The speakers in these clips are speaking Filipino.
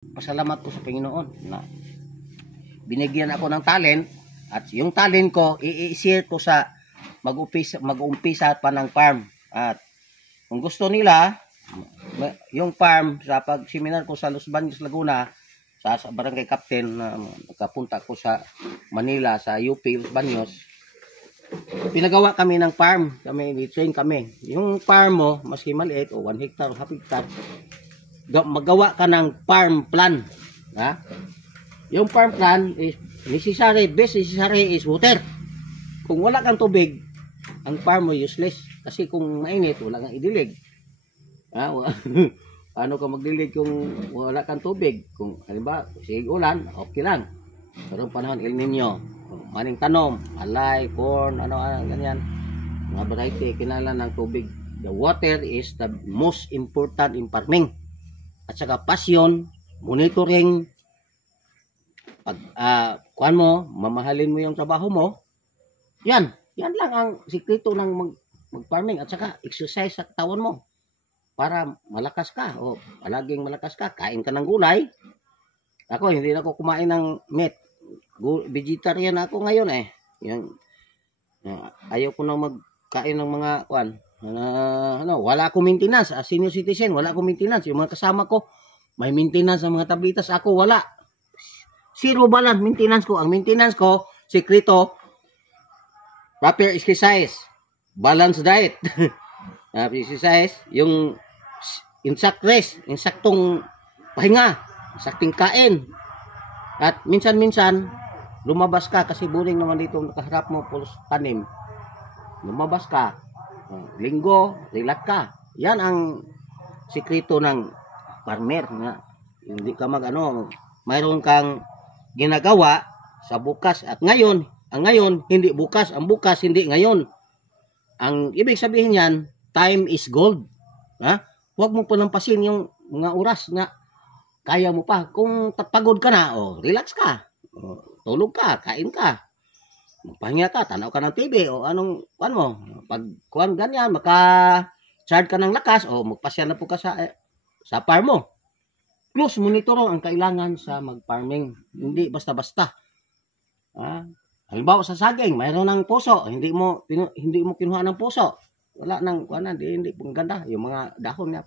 Pasalamat ko sa Panginoon na binigyan ako ng talent at yung talent ko i-share ko sa mag-umpisa pa ng farm. At kung gusto nila yung farm sa pag-seminar ko sa Los Baños, Laguna, sa barangay captain na nakapunta ko sa Manila sa UP Los Baños, pinagawa kami ng farm. Train kami. Yung farm mo, maski maliit o 1 hectare o half hectare, magawa ka ng farm plan. Ha? Yung farm plan is best necessary is water. Kung wala kang tubig, ang farm mo useless. Kasi kung mainit, wala kang idilig. Ha? Paano ka magdilig kung wala kang tubig? Kung halimbawa, sige ulan, okay lang. Pero panahon El Nino, maning tanom, alay, corn, ano, ganyan. Mga variety, kinala ng tubig. The water is the most important in farming. At saka passion, monitoring, kuan mo, mamahalin mo yung trabaho mo. Yan lang ang sikreto ng mag-farming. At saka exercise sa katawan mo para malakas ka o palaging malakas ka. Kain ka ng gulay. Ako, hindi na ako kumain ng meat. Vegetarian ako ngayon eh. Yan, ayaw ko na magkain ng mga kuan. Wala akong maintenance. As senior citizen, wala akong maintenance. Yung mga kasama ko, may maintenance sa mga tablitas. Ako, wala. Zero balance maintenance ko. Ang maintenance ko, sekreto, proper exercise, balanced diet, exercise, yung insect rest, insaktong pahinga, insakting kain. At minsan-minsan, lumabas ka kasi buling naman dito nakaharap mo pulos tanim. Lumabas ka. Linggo, relax ka. Yan ang sikreto ng farmer nga. Hindi ka mayroon kang ginagawa sa bukas at ngayon. Ang ngayon, hindi bukas. Ang bukas, hindi ngayon. Ang ibig sabihin yan, time is gold. Ha? Huwag mo palampasin yung mga oras nga kaya mo pa. Kung pagod ka na, relax ka. Tulog ka, kain ka. Magpahinga ka, tanaw ka ng TV o anong mo. Pag kuan ganyan, maka-charge ka ng lakas o magpasyal na po ka sa farm mo. Plus, monitor ang kailangan sa mag-farming. Hindi basta-basta. Halimbawa sa saging, mayroon ng puso. Hindi mo kinuha ng puso. Wala nang kuan, hindi pong ganda. Yung mga dahon nga.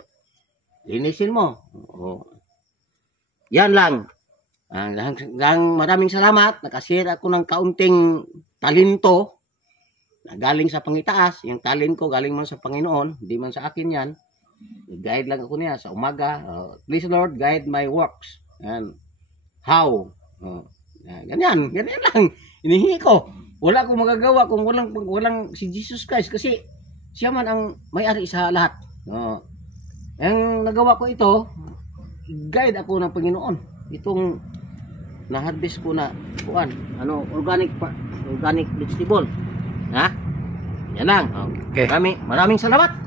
Linisin mo. Yan lang. Maraming salamat. Nakashare ako ng kaunting talento na galing sa pangitaas. Yung talent ko galing man sa Panginoon. Hindi man sa akin yan. Guide lang ako niya sa umaga. Please Lord, guide my works. And how? Ganyan lang. Inihingi ko. Wala akong magagawa kung walang si Jesus Christ. Kasi siya man ang may-ari sa lahat. Ang nagawa ko ito, guide ako ng Panginoon. Itong na-harvest ko na organic vegetable. Ha? Yan lang. Okay. Maraming salamat.